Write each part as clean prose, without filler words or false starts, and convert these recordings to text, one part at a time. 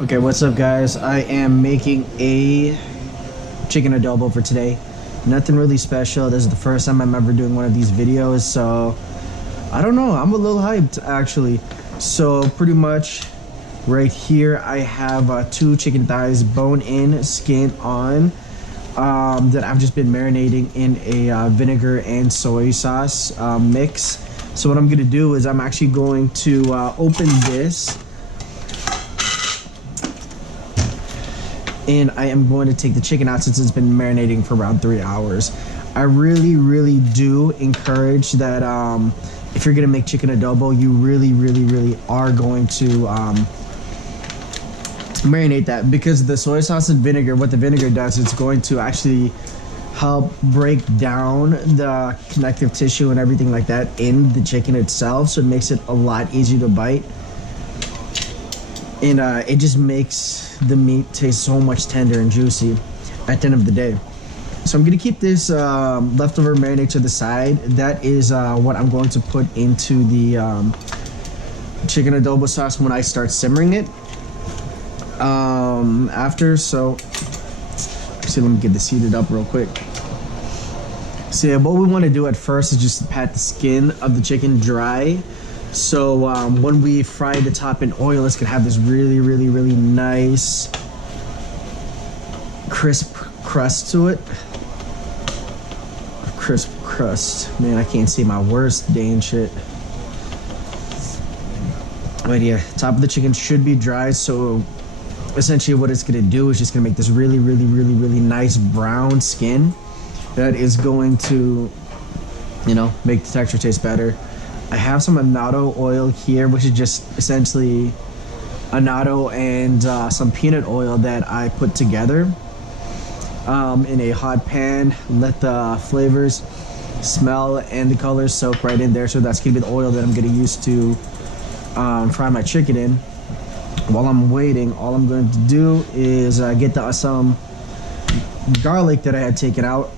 Okay, what's up guys? I am making a chicken adobo for today. Nothing really special. This is the first time I'm ever doing one of these videos, so I don't know. I'm a little hyped actually. So pretty much right here I have 2 chicken thighs, bone in, skin on, that I've just been marinating in a vinegar and soy sauce mix. So what I'm gonna do is I'm actually going to open this, and I am going to take the chicken out since it's been marinating for around 3 hours. I really do encourage that if you're gonna make chicken adobo, you really are going to marinate that, because the soy sauce and vinegar, what the vinegar does, it's going to actually help break down the connective tissue and everything like that in the chicken itself, so it makes it a lot easier to bite, and it just makes the meat taste so much tender and juicy at the end of the day. So I'm gonna keep this leftover marinade to the side. That is what I'm going to put into the chicken adobo sauce when I start simmering it after. So actually, let me get this heated up real quick. So yeah, what we want to do at first is just pat the skin of the chicken dry, so when we fry the top in oil, it's gonna have this really nice crisp crust to it. Crisp crust. Man, I can't say my worst day and shit. But yeah, top of the chicken should be dry, so essentially what it's gonna do is just gonna make this really nice brown skin that is going to, you know, make the texture taste better. I have some annatto oil here, which is just essentially annatto and some peanut oil that I put together in a hot pan. Let the flavors, smell, and the colors soak right in there. So that's gonna be the oil that I'm gonna use to fry my chicken in. While I'm waiting, all I'm going to do is get some garlic that I had taken out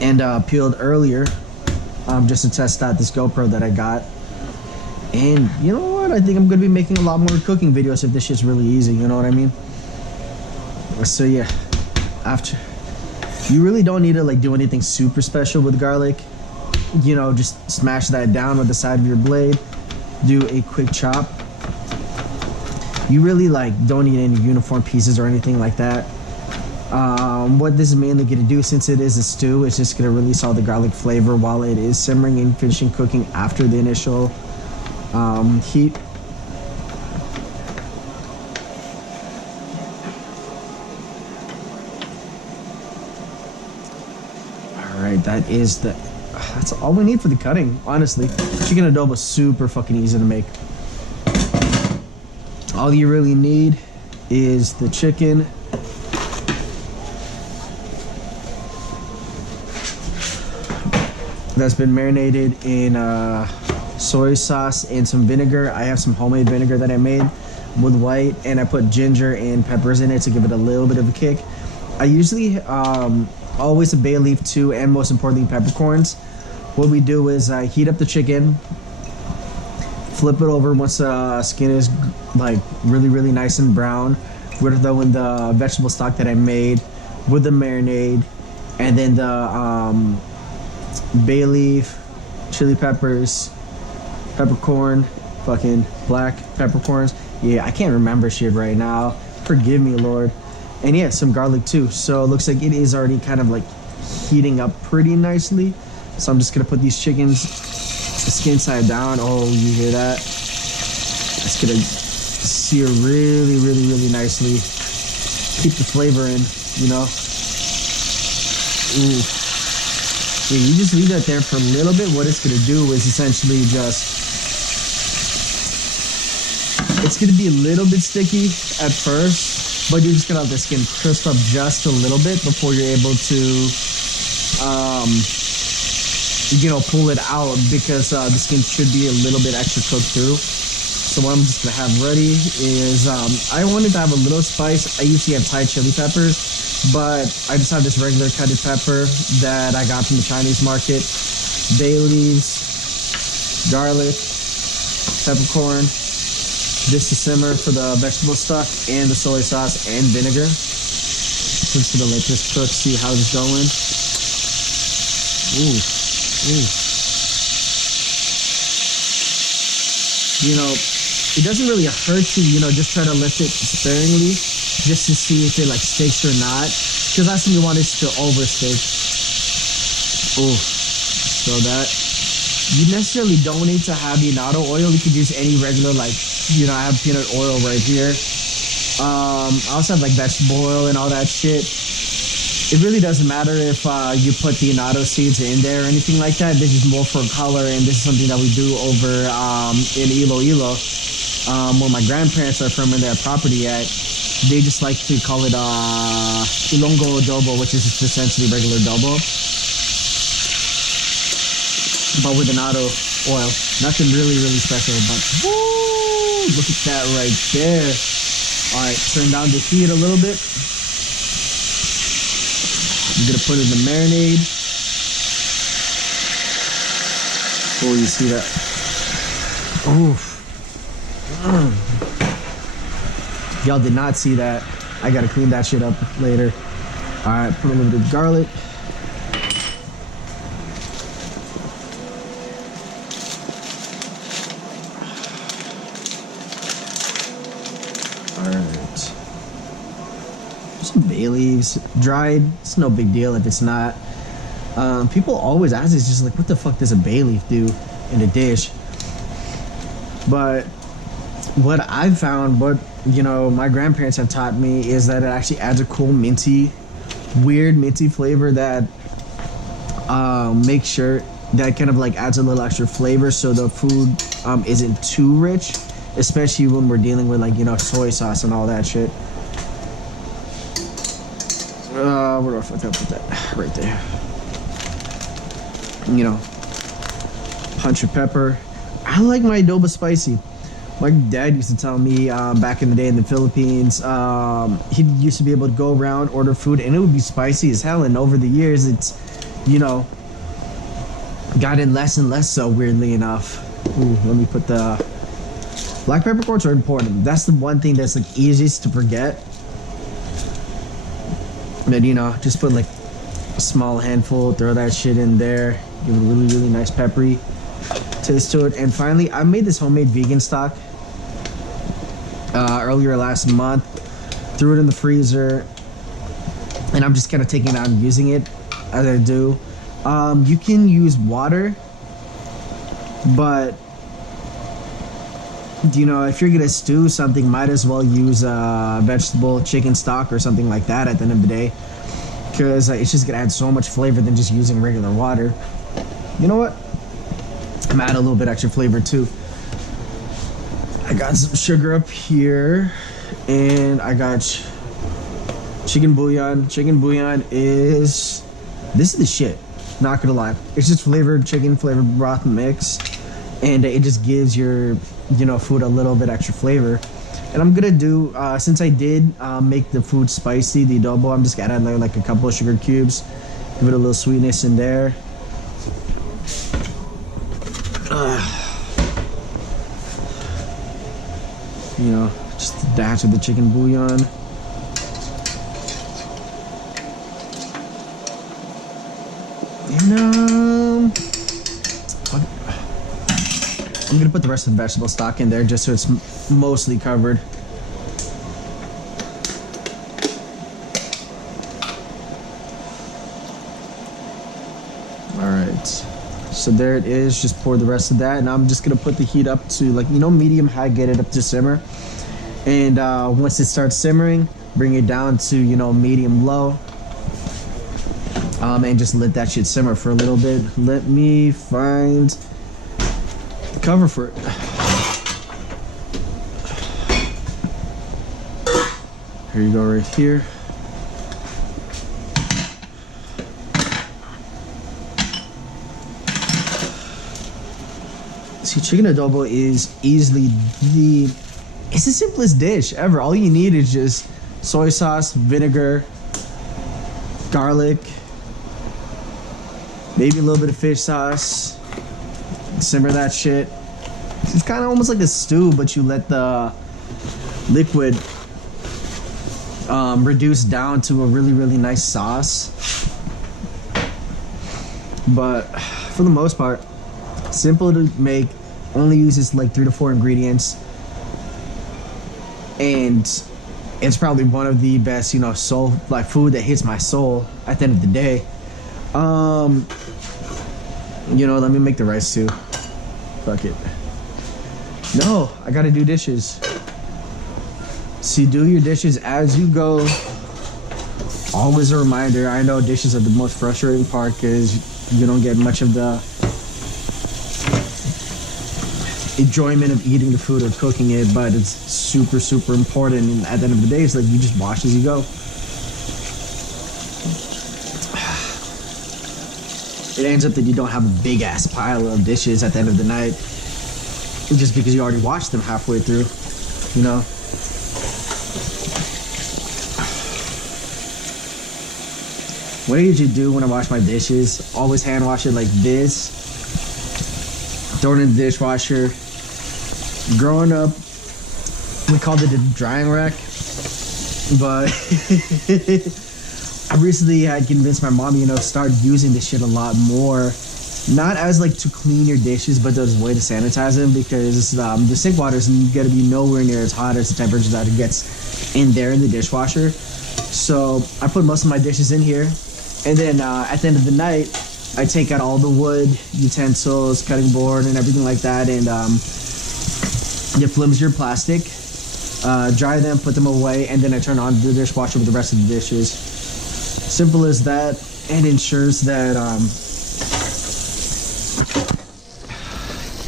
and peeled earlier, just to test out this GoPro that I got. And you know what? I think I'm gonna be making a lot more cooking videos if this shit's really easy, you know what I mean? So yeah, after, you really don't need to like do anything super special with garlic. You know, just smash that down with the side of your blade, do a quick chop. You really like don't need any uniform pieces or anything like that. What this is mainly going to do, since it is a stew, it's just going to release all the garlic flavor while it is simmering and finishing cooking after the initial heat. Alright, that's all we need for the cutting, honestly. Chicken adobo is super fucking easy to make. All you really need is the chicken, that's been marinated in soy sauce and some vinegar. I have some homemade vinegar that I made with white, and I put ginger and peppers in it to give it a little bit of a kick. I usually always a bay leaf too, and most importantly peppercorns. What we do is heat up the chicken, flip it over once the skin is like really nice and brown. We're gonna throw in the vegetable stock that I made with the marinade, and then the bay leaf, chili peppers, peppercorn, fucking black peppercorns. Yeah, I can't remember shit right now. Forgive me, Lord. And yeah, some garlic too. So it looks like it is already kind of like heating up pretty nicely. So I'm just gonna put these chickens skin side down. Oh, you hear that? It's gonna sear really nicely. Keep the flavor in, you know. Ooh. Yeah, you just leave that there for a little bit. What it's gonna do is essentially it's gonna be a little bit sticky at first, but you're just gonna have the skin crisp up just a little bit before you're able to, you know, pull it out, because the skin should be a little bit extra cooked through. So what I'm just gonna have ready is, I wanted to have a little spice. I usually have Thai chili peppers, but I just have this regular cutted pepper that I got from the Chinese market. Bay leaves, garlic, peppercorn, this to simmer for the vegetable stock and the soy sauce and vinegar. So I'm just gonna let this cook, see how it's going. Ooh, ooh. You know, it doesn't really hurt to, just try to lift it sparingly just to see if it like sticks or not. Because last thing you want is to overstick. Ooh, so that. You necessarily don't need to have the annatto oil. You could use any regular, like, I have peanut oil right here. I also have like vegetable oil and all that shit. It really doesn't matter if you put the annatto seeds in there or anything like that. This is more for color, and this is something that we do over in Iloilo, where my grandparents are from and their property at. They just like to call it Ilonggo Adobo, which is just essentially regular adobo, but with annatto oil. Nothing really, really special, but woo, look at that right there. All right, turn down the heat a little bit. I'm gonna put it in the marinade. Oh, you see that? Oof. Y'all did not see that. I gotta clean that shit up later. All right, put a little bit of garlic. Some bay leaves, dried. It's no big deal if it's not. People always ask, it's just like, what the fuck does a bay leaf do in a dish? But what I've found, my grandparents have taught me, is that it actually adds a cool weird minty flavor that makes sure that kind of like adds a little extra flavor so the food isn't too rich, especially when we're dealing with like, soy sauce and all that shit. Where do I fuck up with that? Right there. Punch of pepper. I like my adobo spicy. My dad used to tell me back in the day in the Philippines, he used to be able to go around, order food, and it would be spicy as hell. And over the years, it's, gotten less and less so, weirdly enough. Ooh, let me put the... Black peppercorns are important. That's the one thing that's like easiest to forget. But just put like a small handful, throw that shit in there, give it a really, really nice peppery taste to it. And finally, I made this homemade vegan stock earlier last month, threw it in the freezer, and I'm just kind of taking it out and using it as I do. You can use water, but if you're gonna stew something, might as well use vegetable chicken stock or something like that at the end of the day, because it's just gonna add so much flavor than just using regular water. You know what? I'm adding a little bit extra flavor too. I got some sugar up here, and I got chicken bouillon. Chicken bouillon this is the shit, not gonna lie. It's just flavored chicken, flavored broth mix, and it just gives your food a little bit extra flavor. And I'm gonna do, since I did make the food spicy, the adobo, I'm just gonna add like a couple of sugar cubes, give it a little sweetness in there. Just a dash of the chicken bouillon. And I'm gonna put the rest of the vegetable stock in there just so it's mostly covered. All right, so there it is. Just pour the rest of that, and I'm just gonna put the heat up to medium high, get it up to simmer. And once it starts simmering, bring it down to medium low. And just let that shit simmer for a little bit. Let me find the cover for it. Here you go, right here. See, chicken adobo is easily it's the simplest dish ever. All you need is just soy sauce, vinegar, garlic, maybe a little bit of fish sauce. Simmer that shit. It's kind of almost like a stew, but you let the liquid reduce down to a really, really nice sauce. But for the most part, simple to make, only uses like 3 to 4 ingredients, and it's probably one of the best, soul, like food that hits my soul at the end of the day. Let me make the rice too. Fuck it. No, I gotta do dishes. See, do your dishes as you go. Always a reminder. I know dishes are the most frustrating part because you don't get much of the enjoyment of eating the food or cooking it, but it's super, super important. And at the end of the day, it's like you just wash as you go. It ends up that you don't have a big ass pile of dishes at the end of the night just because you already washed them halfway through, What I usually do when I wash my dishes, always hand wash it like this, throw it in the dishwasher. Growing up, we called it a drying rack, but I recently had convinced my mom, start using this shit a lot more. Not as like to clean your dishes, but as a way to sanitize them, because the sink water is going to be nowhere near as hot as the temperature that it gets in there in the dishwasher. So I put most of my dishes in here, and then at the end of the night, I take out all the wood, utensils, cutting board, and everything like that, and you flimsy your plastic, dry them, put them away, and then I turn on the dishwasher with the rest of the dishes. Simple as that, and ensures that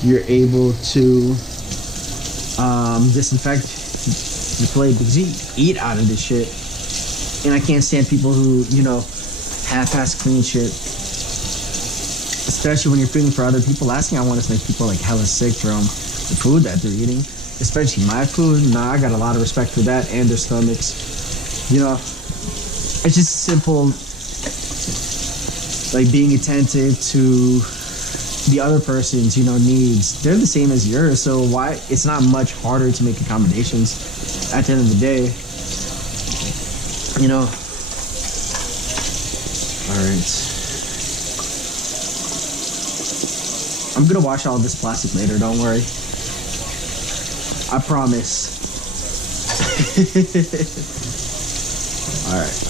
you're able to disinfect your plate, because you eat out of this shit. And I can't stand people who, half-ass clean shit. Especially when you're feeding for other people. Last thing I want is to make people like hella sick from the food that they're eating. Especially my food. Nah, I got a lot of respect for that and their stomachs. It's just simple, like being attentive to the other person's, needs. They're the same as yours, so why? It's not much harder to make accommodations at the end of the day. Alright. I'm gonna wash all this plastic later, don't worry. I promise. Alright.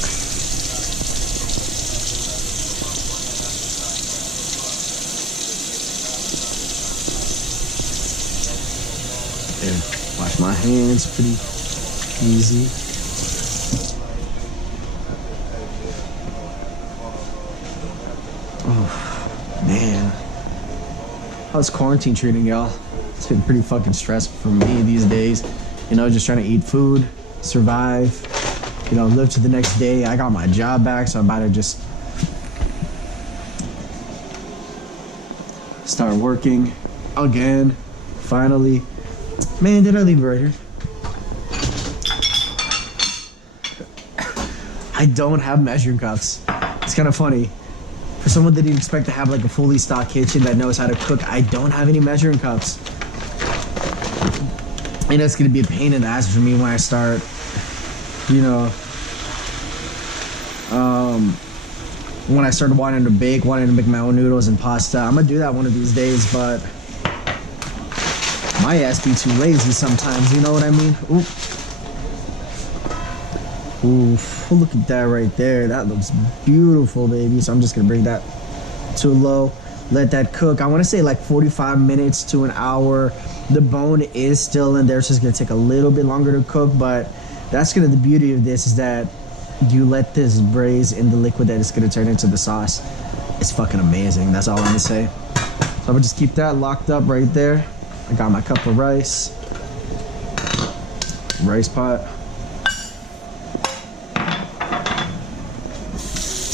There. Wash my hands pretty easy. Oh, man. How's quarantine treating y'all? It's been pretty fucking stressful for me these days. Just trying to eat food, survive, live to the next day. I got my job back, so I'm about to just start working again, finally. Man, did I leave it right here? I don't have measuring cups. It's kind of funny. For someone that didn't expect to have like a fully stocked kitchen that knows how to cook, I don't have any measuring cups. And it's gonna be a pain in the ass for me when I start, when I started wanting to bake, wanting to make my own noodles and pasta. I'm gonna do that one of these days, but my ass be too lazy sometimes, you know what I mean? Oof, look at that right there. That looks beautiful, baby. So I'm just gonna bring that to low, let that cook. I wanna say like 45 minutes to an hour. The bone is still in there, so it's gonna take a little bit longer to cook, but that's the beauty of this is that you let this braise in the liquid that it's gonna turn into the sauce. It's fucking amazing, that's all I'm gonna say. So I'm gonna just keep that locked up right there. I got my cup of rice pot.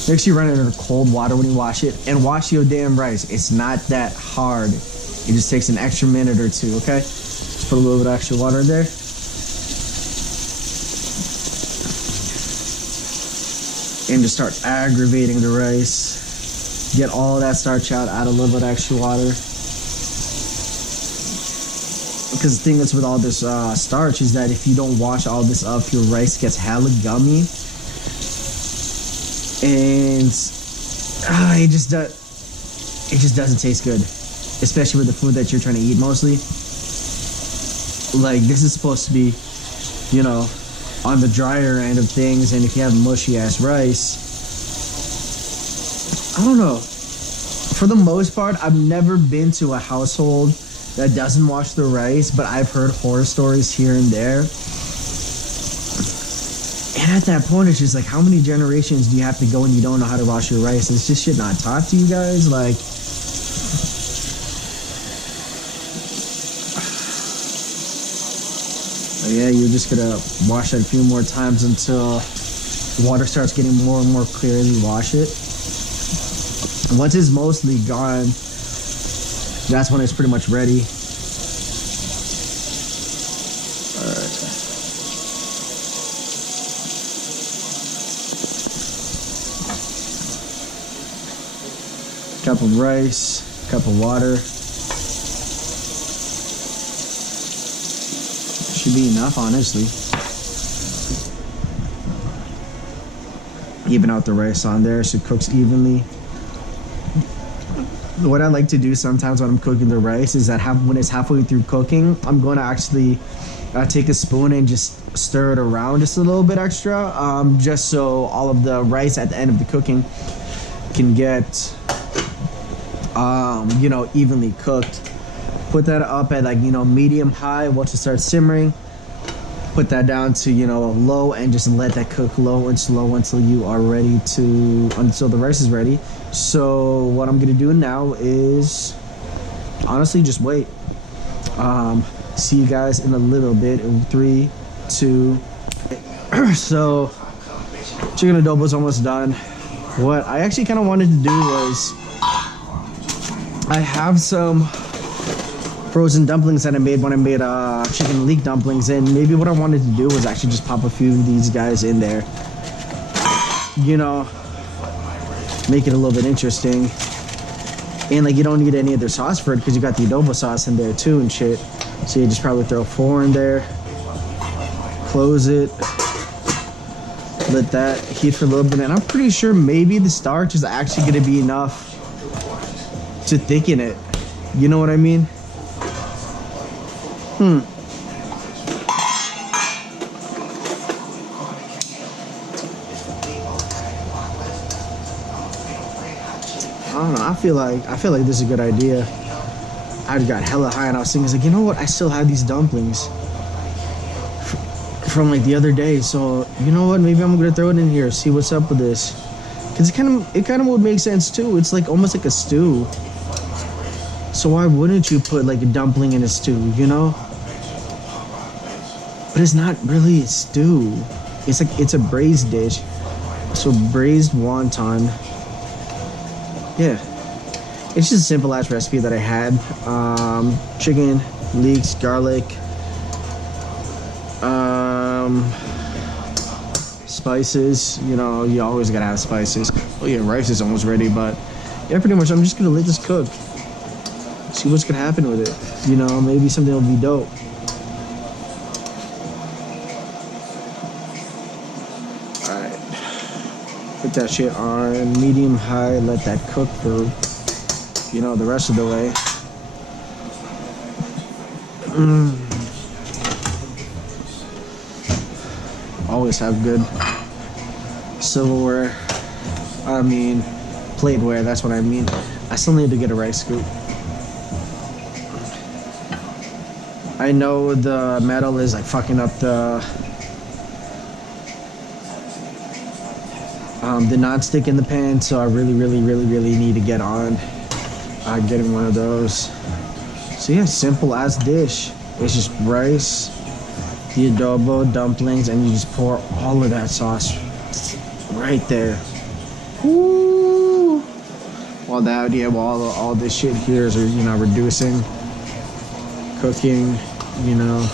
Make sure you run it under cold water when you wash it, and wash your damn rice. It's not that hard. It just takes an extra minute or two, okay? Just put a little bit of extra water in there. And just start aggravating the rice. Get all that starch out, add a little bit of extra water. Because the thing that's with all this starch is that if you don't wash all this up, your rice gets hella gummy, and it just doesn't taste good, especially with the food that you're trying to eat mostly. Like, this is supposed to be, you know, on the drier end of things, and if you have mushy ass rice, I don't know. For the most part, I've never been to a household that doesn't wash their rice, but I've heard horror stories here and there. And at that point, it's just like, how many generations do you have to go and you don't know how to wash your rice? Is this shit not taught to you guys? Like, yeah, you're just gonna wash it a few more times until the water starts getting more and more clearly wash it. Once it's mostly gone, that's when it's pretty much ready. Alright. Cup of rice, cup of water. Should be enough, honestly. Even out the rice on there so it cooks evenly. What I like to do sometimes when I'm cooking the rice is that when it's halfway through cooking, I'm going to actually take a spoon and just stir it around just a little bit extra, just so all of the rice at the end of the cooking can get, you know, evenly cooked. Put that up at, like, you know, medium high. Once it starts simmering, put that down to, you know, low, and just let that cook low and slow until you are ready to, until the rice is ready. So what I'm gonna do now is honestly just wait. See you guys in a little bit in 3, 2. So chicken adobo is almost done. What I actually kind of wanted to do was, I have some frozen dumplings that I made when I made chicken leek dumplings, and maybe what I wanted to do was actually just pop a few of these guys in there, you know, make it a little bit interesting. And like, you don't need any other sauce for it because you got the adobo sauce in there too and shit. So you just probably throw 4 in there, close it, let that heat for a little bit, and I'm pretty sure maybe the starch is actually going to be enough to thicken it, you know what I mean? I don't know. I feel like this is a good idea. I got hella high and I was thinking, like, you know what? I still have these dumplings from like the other day, so you know what? Maybe I'm gonna throw it in here, see what's up with this. Cause it kind of would make sense too. It's like almost like a stew. So why wouldn't you put like a dumpling in a stew? You know? But it's not really a stew. It's like, it's a braised dish. So braised wonton. Yeah. It's just a simple ass recipe that I had. Chicken, leeks, garlic, spices. You know, you always gotta have spices. Oh yeah, rice is almost ready, but yeah, pretty much I'm just gonna let this cook. See what's gonna happen with it. You know, maybe something will be dope. Put that shit on medium high, let that cook for, you know, the rest of the way. Always have good silverware. I mean, plateware, that's what I mean. I still need to get a rice scoop. I know the metal is like fucking up the non-stick in the pan, so I really need to get on getting one of those. So yeah, simple as dish. It's just rice, the adobo, dumplings, and you just pour all of that sauce right there. Woo! While that, yeah, while all this shit here is, you know, reducing, cooking, you know.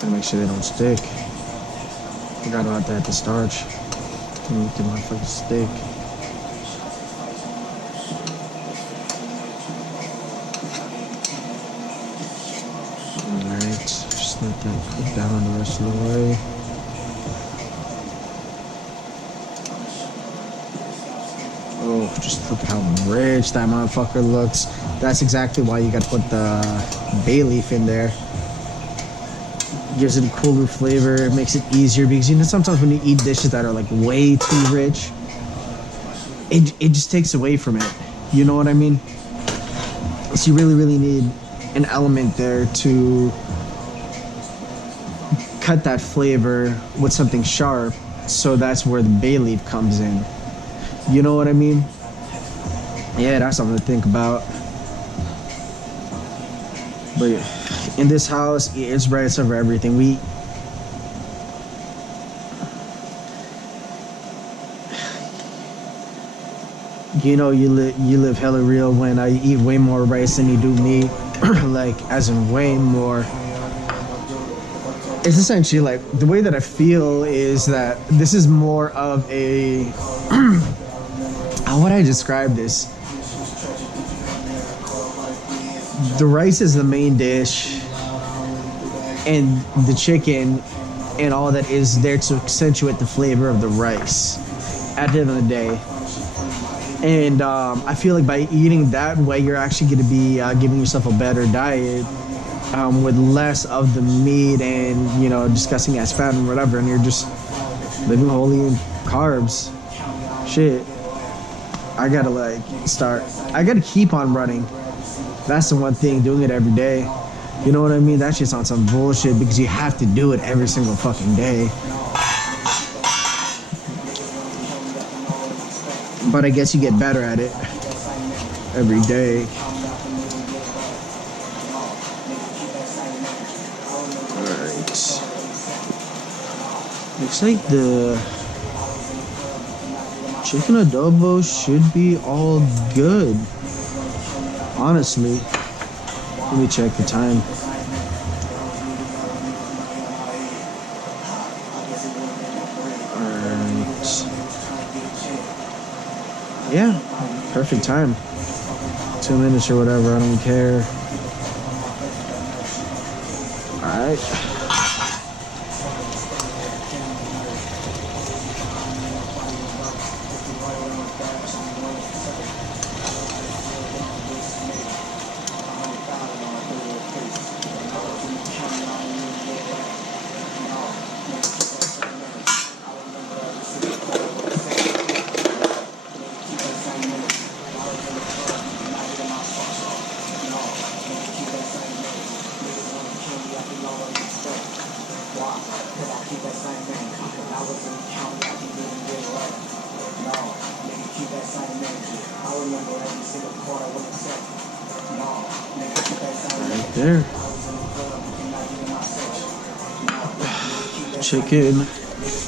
Gotta make make sure they don't stick. Forgot about that, the starch. Make the motherfuckers stick. Alright, just let that cook down the rest of the way. Oh, just look how rich that motherfucker looks. That's exactly why you gotta put the bay leaf in there. Gives it a cooler flavor, it makes it easier because you know sometimes when you eat dishes that are like way too rich, it just takes away from it. You know what I mean? So you really need an element there to cut that flavor with something sharp. So that's where the bay leaf comes in. You know what I mean? Yeah, that's something to think about. But in this house, it's rice over everything. You know, you live hella real when I eat way more rice than you do meat. Like, as in way more. It's essentially like, the way that I feel is that this is more of a... how would I describe this? The rice is the main dish, and the chicken and all that is there to accentuate the flavor of the rice at the end of the day. And I feel like by eating that way, you're actually going to be giving yourself a better diet with less of the meat and, you know, discussing as fat and whatever, and you're just living wholly in carbs. Shit. I gotta keep on running. That's the one thing, doing it every day. You know what I mean? That shit's on some bullshit because you have to do it every single fucking day. But I guess you get better at it every day. Alright. Looks like the chicken adobo should be all good. Honestly. Let me check the time. Alright. Yeah, perfect time. 2 minutes or whatever, I don't care. Alright. Right there. Chicken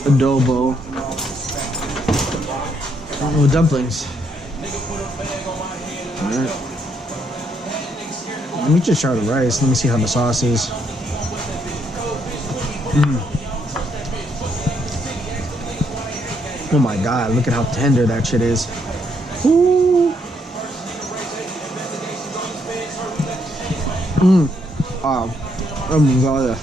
adobo. Oh, dumplings. Alright. Let me just try the rice. Let me see how the sauce is. Oh my god, look at how tender that shit is. Ooh. Oh my god.